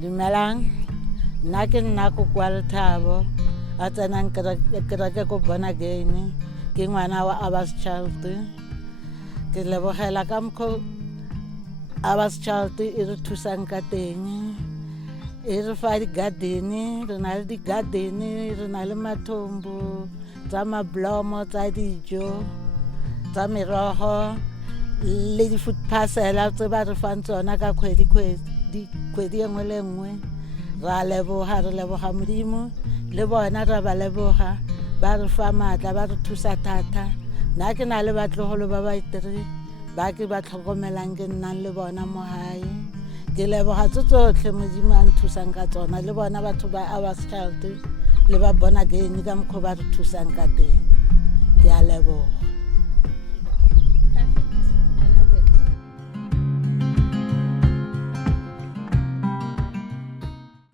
Dumelang, nna ke nna ko kwa Lethabo a tsenang kereke ko bona again ke ngwana wa Abba's Child. Ke lebogela ka mokgwa Abba's Child e re thusang ka teng, e re fa di-garden-e, re na le di-garden-e, re na le mathombo tsa mablomo tsa dijo tsa merogo le di-food parcel-a tse ba re fang tsona ka kgwedi e nngwe le nngwe. Ra leboga, re leboga Modimo le bona ra ba leboga, ba re fa maatla, ba re thusa thata. Nna ke na le batlogolo ba ba 3 ba ke ba tlhokomelang ke nnang le bona mo hae. Ke leboga tse tsotlhe Modimo a nthusang ka tsona, le bona batho ba Abba's Child le ba bona again ka mokgwa ba re thusang ka teng. Ke a leboga.